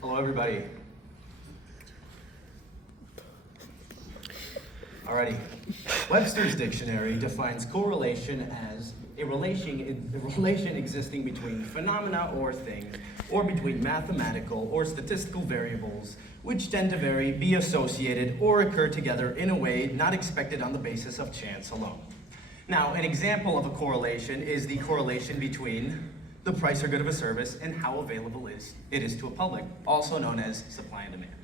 Hello, everybody. Alrighty. Webster's dictionary defines correlation as a relation existing between phenomena or things, or between mathematical or statistical variables, which tend to vary, be associated, or occur together in a way not expected on the basis of chance alone. Now, an example of a correlation is the correlation between the price or good of a service and how available it is to a public, also known as supply and demand.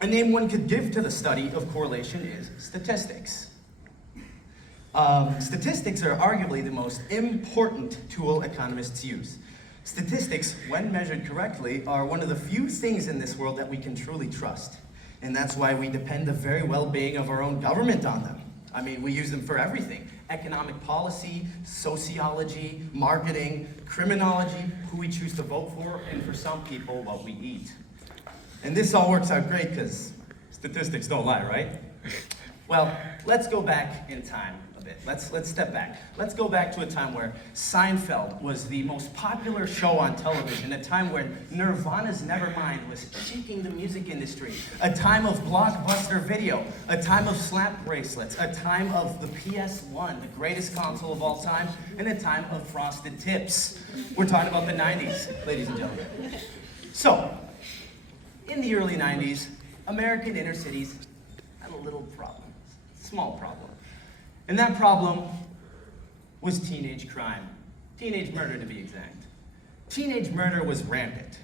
A name one could give to the study of correlation is statistics. Statistics are arguably the most important tool economists use. Statistics, when measured correctly, are one of the few things in this world that we can truly trust. And that's why we depend the very well-being of our own government on them. I mean, we use them for everything. Economic policy, sociology, marketing, criminology, who we choose to vote for, and for some people, what we eat. And this all works out great because statistics don't lie, right? Well, let's go back in time a bit. Let's step back. Let's go back to a time where Seinfeld was the most popular show on television, a time when Nirvana's Nevermind was shaking the music industry, a time of Blockbuster Video, a time of slap bracelets, a time of the PS1, the greatest console of all time, and a time of frosted tips. We're talking about the 90s, ladies and gentlemen. So, in the early 90s, American inner cities had a little problem, small problem. And that problem was teenage crime, teenage murder to be exact. Teenage murder was rampant.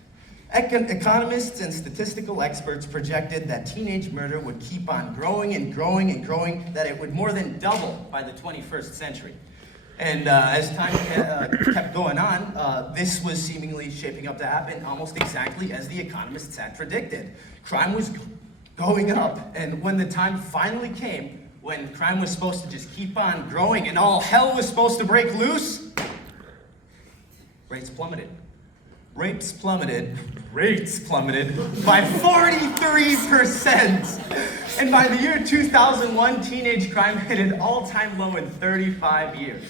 Economists and statistical experts projected that teenage murder would keep on growing and growing and growing, that it would more than double by the 21st century. And as time kept going on, this was seemingly shaping up to happen almost exactly as the economists had predicted. Crime was going up, and when the time finally came, when crime was supposed to just keep on growing and all hell was supposed to break loose, rates plummeted by 43%. And by the year 2001, teenage crime hit an all-time low in 35 years.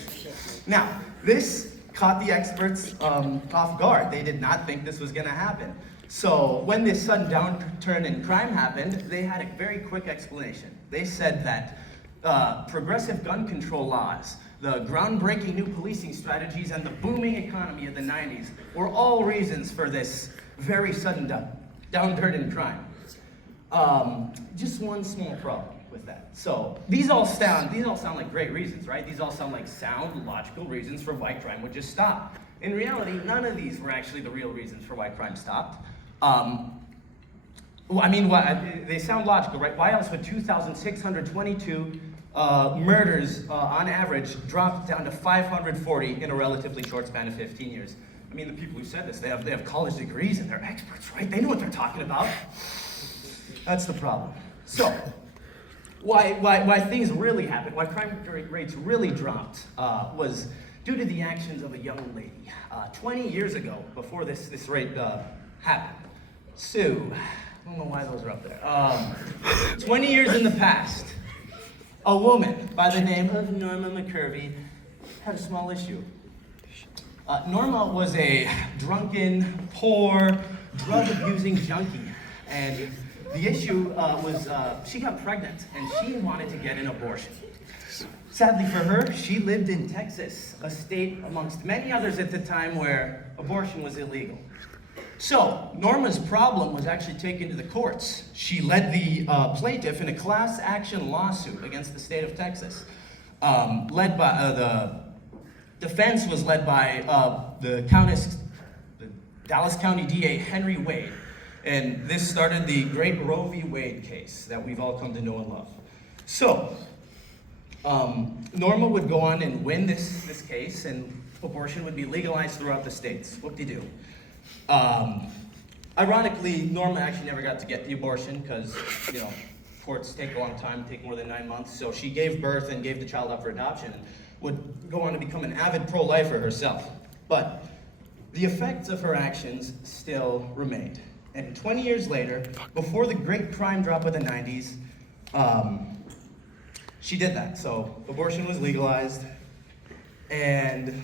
Now, this caught the experts off guard. They did not think this was going to happen. So when this sudden downturn in crime happened, they had a very quick explanation. They said that progressive gun control laws, the groundbreaking new policing strategies, and the booming economy of the 90s were all reasons for this very sudden downturn in crime. Just one small problem with that. So these all sound like great reasons, right? These all sound like sound, logical reasons for why crime would just stop. In reality, none of these were actually the real reasons for why crime stopped. They sound logical, right? Why else would 2,622 murders on average drop down to 540 in a relatively short span of 15 years? I mean, the people who said this, they have college degrees and they're experts, right? They know what they're talking about. That's the problem. So, why things really happened, why crime rates really dropped, was due to the actions of a young lady. 20 years ago, before this rate happened, Sue, I don't know why those are up there. 20 years in the past, a woman by the name of Norma McCurvey had a small issue. Norma was a drunken, poor, drug-abusing junkie, and the issue was she got pregnant and she wanted to get an abortion. Sadly for her, she lived in Texas, a state amongst many others at the time where abortion was illegal. So, Norma's problem was actually taken to the courts. She led the plaintiff in a class action lawsuit against the state of Texas. The defense was led by the Dallas County DA, Henry Wade. And this started the great Roe v. Wade case that we've all come to know and love. So, Norma would go on and win this case, and abortion would be legalized throughout the states. Whoop-de-doo. Ironically, Norma actually never got to get the abortion because, courts take a long time, take more than 9 months. So she gave birth and gave the child up for adoption and would go on to become an avid pro-lifer herself. But the effects of her actions still remained. And 20 years later, before the great crime drop of the 90s, she did that. So abortion was legalized, and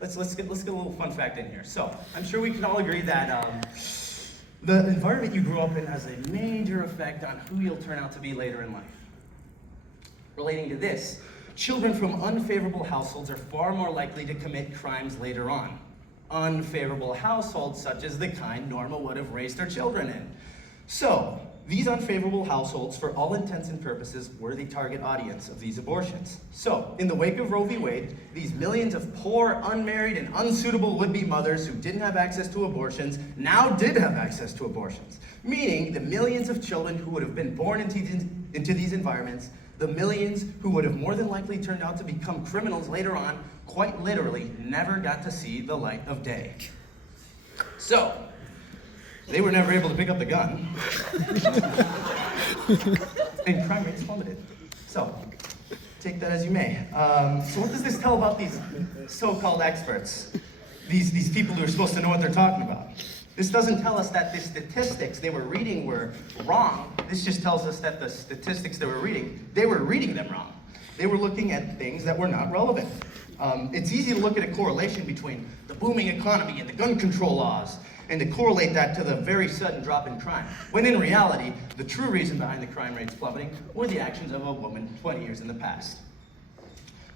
let's get a little fun fact in here. So, I'm sure we can all agree that the environment you grew up in has a major effect on who you'll turn out to be later in life. Relating to this, children from unfavorable households are far more likely to commit crimes later on. Unfavorable households such as the kind Norma would have raised her children in. So, these unfavorable households, for all intents and purposes, were the target audience of these abortions. So, in the wake of Roe v. Wade, these millions of poor, unmarried, and unsuitable would-be mothers who didn't have access to abortions now did have access to abortions. Meaning, the millions of children who would have been born into these environments, the millions who would have more than likely turned out to become criminals later on, quite literally never got to see the light of day. So, they were never able to pick up the gun, and crime rates plummeted. So, take that as you may. So what does this tell about these so-called experts? These people who are supposed to know what they're talking about? This doesn't tell us that the statistics they were reading were wrong. This just tells us that the statistics they were reading them wrong. They were looking at things that were not relevant. It's easy to look at a correlation between the booming economy and the gun control laws, and to correlate that to the very sudden drop in crime, when in reality, the true reason behind the crime rates plummeting were the actions of a woman 20 years in the past.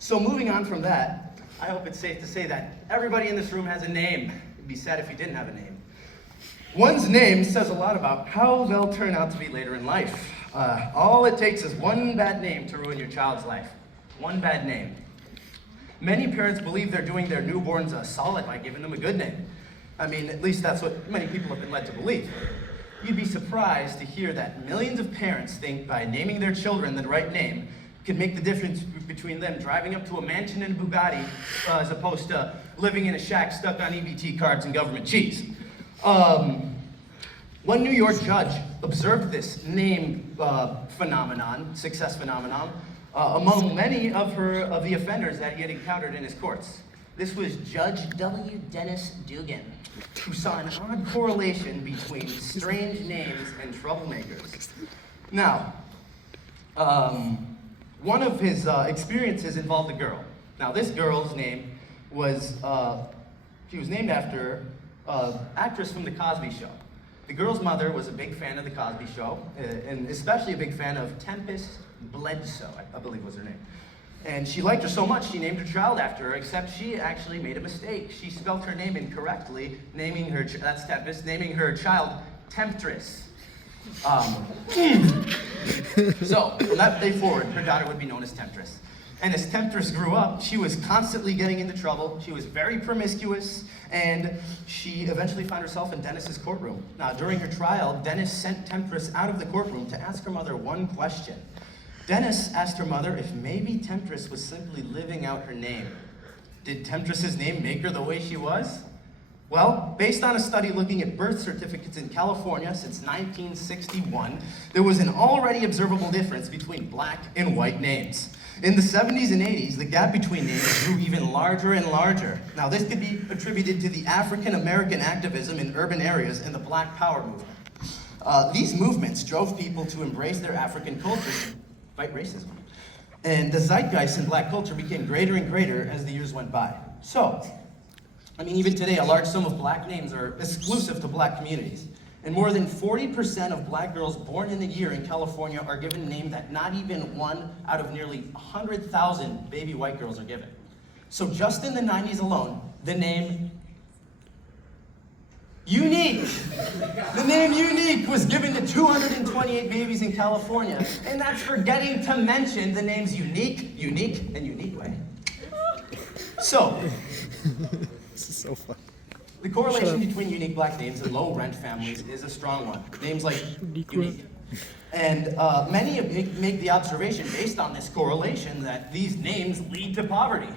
So moving on from that, I hope it's safe to say that everybody in this room has a name. It'd be sad if you didn't have a name. One's name says a lot about how they'll turn out to be later in life. All it takes is one bad name to ruin your child's life. One bad name. Many parents believe they're doing their newborns a solid by giving them a good name. I mean, at least that's what many people have been led to believe. You'd be surprised to hear that millions of parents think by naming their children the right name could make the difference between them driving up to a mansion in a Bugatti as opposed to living in a shack stuck on EBT cards and government cheese. One New York judge observed this name success phenomenon, among many of the offenders that he had encountered in his courts. This was Judge W. Dennis Dugan, who saw an odd correlation between strange names and troublemakers. Now, one of his experiences involved a girl. Now, this girl's name was, she was named after an actress from The Cosby Show. The girl's mother was a big fan of The Cosby Show, and especially a big fan of Tempest Bledsoe, I believe was her name. And she liked her so much, she named her child after her, except she actually made a mistake. She spelled her name incorrectly, naming her, that's Tempest, naming her child Temptress. So, from that day forward, her daughter would be known as Temptress. And as Temptress grew up, she was constantly getting into trouble. She was very promiscuous, and she eventually found herself in Dennis's courtroom. Now, during her trial, Dennis sent Temptress out of the courtroom to ask her mother one question. Dennis asked her mother if maybe Temptress was simply living out her name. Did Temptress's name make her the way she was? Well, based on a study looking at birth certificates in California since 1961, there was an already observable difference between black and white names. In the 70s and 80s, the gap between names grew even larger and larger. Now, this could be attributed to the African-American activism in urban areas and the Black Power movement. These movements drove people to embrace their African culture and fight racism. And the zeitgeist in black culture became greater and greater as the years went by. So, I mean, even today, a large sum of black names are exclusive to black communities. And more than 40% of black girls born in a year in California are given a name that not even one out of nearly 100,000 baby white girls are given. So just in the 90s alone, the name Unique. The name Unique was given to 228 babies in California, and that's forgetting to mention the names Unique, Unique, and Unique-Way. So, This is so fun. the correlation between unique black names and low-rent families is a strong one. Names like Unique. And many make the observation based on this correlation that these names lead to poverty.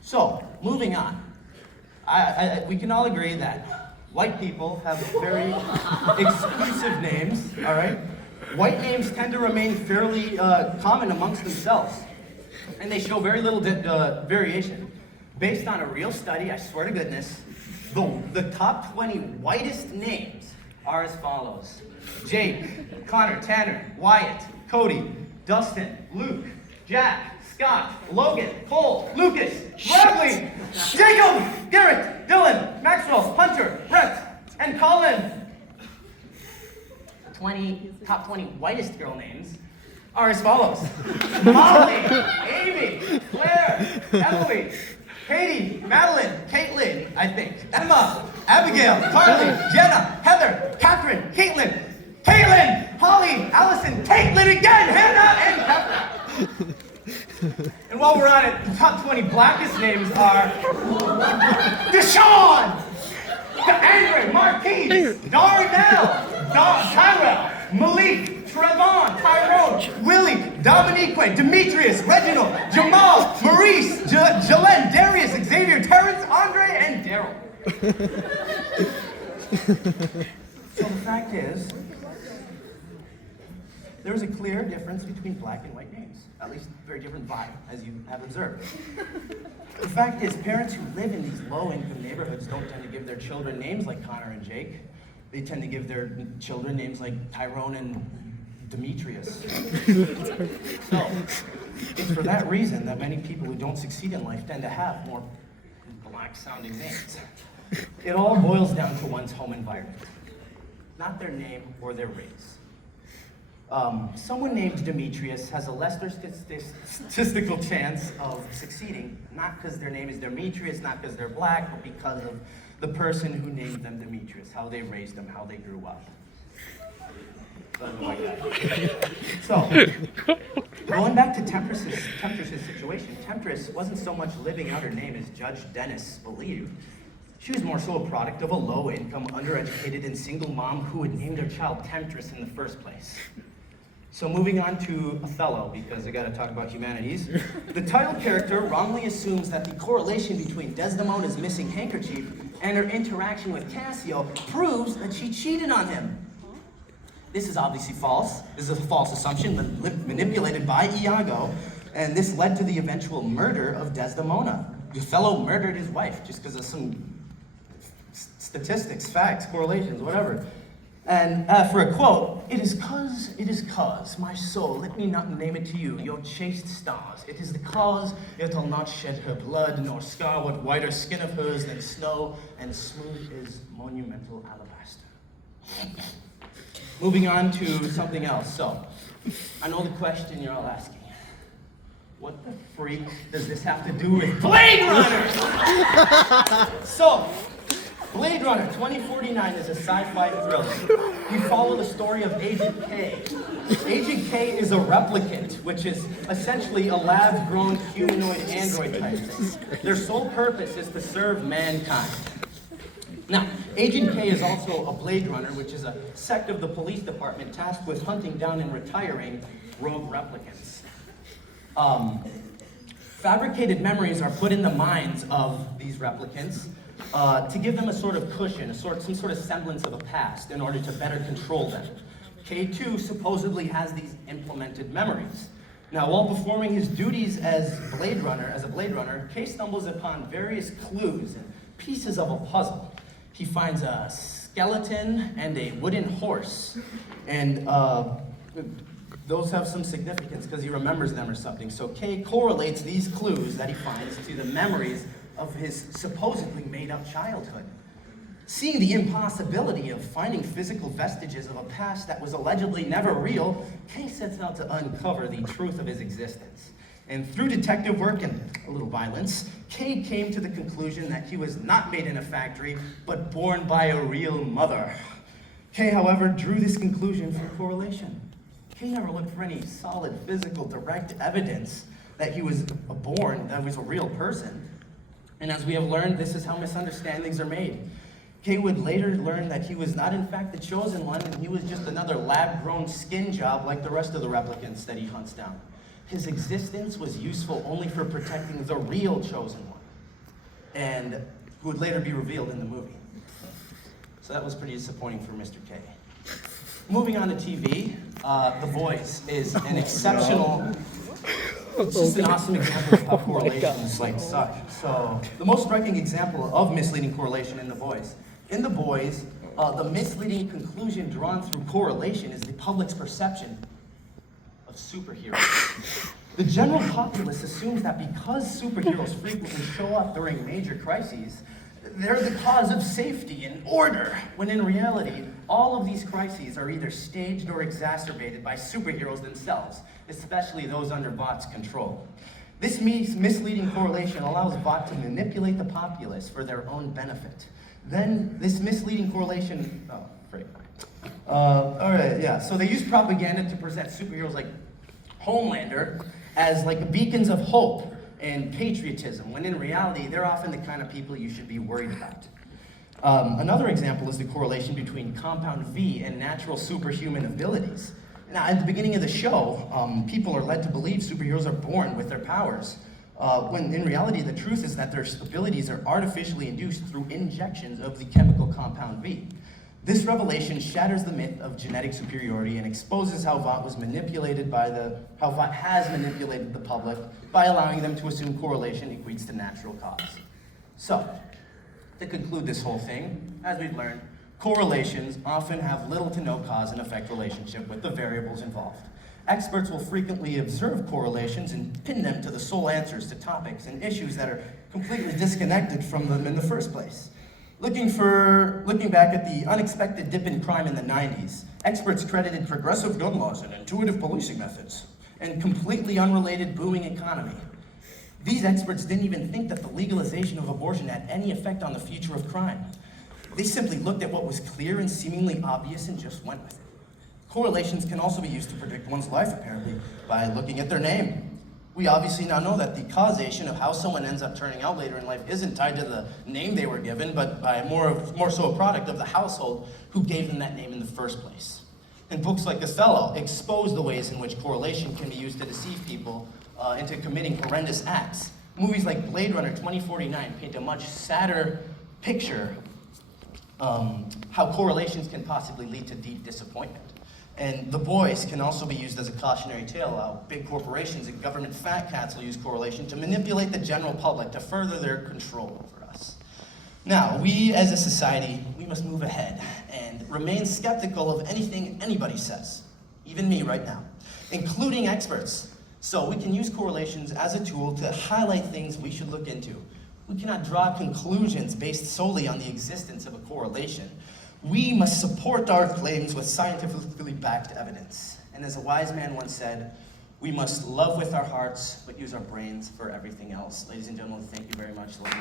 So, moving on. We can all agree that white people have very exclusive names, all right? White names tend to remain fairly common amongst themselves, and they show very little variation. Based on a real study, I swear to goodness, the top 20 whitest names are as follows. Jake, Connor, Tanner, Wyatt, Cody, Dustin, Luke, Jack, Scott, Logan, Cole, Lucas, Bradley, Jacob, Garrett, Dylan, Maxwell, Hunter, Brett, and Colin. The top 20 whitest girl names are as follows. Molly, Amy, Claire, Emily, Katie, Madeline, Caitlin, I think, Emma, Abigail, Carly, Jenna, Heather, Catherine, Caitlin, Holly, Allison, Caitlin again, Hannah, and Pepper. And while we're on it, the top 20 blackest names are Deshaun, Andre, Marquise, Darnell, Tyrell, Malik, Trevon, Tyrone, Willie, Dominique, Demetrius, Reginald, Jamal, Maurice, Jalen, Darius, Xavier, Terrence, Andre, and Daryl. So the fact is, there is a clear difference between black and white names. At least very different vibe, as you have observed. The fact is, parents who live in these low-income neighborhoods don't tend to give their children names like Connor and Jake. They tend to give their children names like Tyrone and Demetrius. So, it's for that reason that many people who don't succeed in life tend to have more black-sounding names. It all boils down to one's home environment, not their name or their race. Someone named Demetrius has a lesser statistical chance of succeeding, not because their name is Demetrius, not because they're black, but because of the person who named them Demetrius, how they raised them, how they grew up. Something like that. So, going back to Temptress's situation, Temptress wasn't so much living out her name as Judge Dennis believed. She was more so a product of a low-income, undereducated, and single mom who had named her child Temptress in the first place. So moving on to Othello, because I gotta talk about humanities. The title character wrongly assumes that the correlation between Desdemona's missing handkerchief and her interaction with Cassio proves that she cheated on him. This is obviously false. This is a false assumption manipulated by Iago, and this led to the eventual murder of Desdemona. Othello murdered his wife just because of some statistics, facts, correlations, whatever. And for a quote, it is cause, my soul, let me not name it to you, your chaste stars. It is the cause it'll not shed her blood, nor scar what whiter skin of hers than snow, and smooth is monumental alabaster. Moving on to something else. So, I know the question you're all asking. What the freak does this have to do with Blade Runner? So, Blade Runner 2049 is a sci-fi thriller. We follow the story of Agent K. Agent K is a replicant, which is essentially a lab-grown humanoid android type thing. Their sole purpose is to serve mankind. Now, Agent K is also a Blade Runner, which is a sect of the police department tasked with hunting down and retiring rogue replicants. Fabricated memories are put in the minds of these replicants to give them a sort of cushion, some sort of semblance of a past in order to better control them. K2 supposedly has these implemented memories. Now, while performing his duties as a Blade Runner, K stumbles upon various clues and pieces of a puzzle. He finds a skeleton and a wooden horse, and those have some significance because he remembers them or something. So K correlates these clues that he finds to the memories of his supposedly made-up childhood. Seeing the impossibility of finding physical vestiges of a past that was allegedly never real, K sets out to uncover the truth of his existence. And through detective work and a little violence, K came to the conclusion that he was not made in a factory, but born by a real mother. K, however, drew this conclusion from correlation. K never looked for any solid, physical, direct evidence that he was born, that he was a real person. And as we have learned, this is how misunderstandings are made. K would later learn that he was not in fact the chosen one, and he was just another lab-grown skin job like the rest of the replicants that he hunts down. His existence was useful only for protecting the real chosen one, and who would later be revealed in the movie. So that was pretty disappointing for Mr. K. Moving on to TV, The Boys is an exceptional, it's just an awesome example of how correlations suck. So the most striking example of misleading correlation in The Boys. In The Boys, the misleading conclusion drawn through correlation is the public's perception of superheroes. The general populace assumes that because superheroes frequently show up during major crises, they're the cause of safety and order, when in reality, all of these crises are either staged or exacerbated by superheroes themselves, especially those under Vough's control. This misleading correlation allows Vought to manipulate the populace for their own benefit. Then this misleading correlation, so they use propaganda to present superheroes like Homelander as like beacons of hope and patriotism, when in reality, they're often the kind of people you should be worried about. Another example is the correlation between Compound V and natural superhuman abilities. Now, at the beginning of the show, people are led to believe superheroes are born with their powers, when in reality, the truth is that their abilities are artificially induced through injections of the chemical Compound V. This revelation shatters the myth of genetic superiority and exposes how Vought has manipulated the public by allowing them to assume correlation equates to natural cause. So, to conclude this whole thing, as we've learned, correlations often have little to no cause and effect relationship with the variables involved. Experts will frequently observe correlations and pin them to the sole answers to topics and issues that are completely disconnected from them in the first place. Looking back at the unexpected dip in crime in the 90s, experts credited progressive gun laws and intuitive policing methods, and completely unrelated booming economy. These experts didn't even think that the legalization of abortion had any effect on the future of crime. They simply looked at what was clear and seemingly obvious and just went with it. Correlations can also be used to predict one's life, apparently, by looking at their name. We obviously now know that the causation of how someone ends up turning out later in life isn't tied to the name they were given, but by more so a product of the household who gave them that name in the first place. And books like Othello expose the ways in which correlation can be used to deceive people into committing horrendous acts. Movies like Blade Runner 2049 paint a much sadder picture how correlations can possibly lead to deep disappointment. And The Boys can also be used as a cautionary tale, how big corporations and government fat cats will use correlation to manipulate the general public to further their control over us. Now, we as a society, we must move ahead and remain skeptical of anything anybody says, even me right now, including experts. So we can use correlations as a tool to highlight things we should look into. We cannot draw conclusions based solely on the existence of a correlation. We must support our claims with scientifically backed evidence. And as a wise man once said, we must love with our hearts, but use our brains for everything else. Ladies and gentlemen, thank you very much.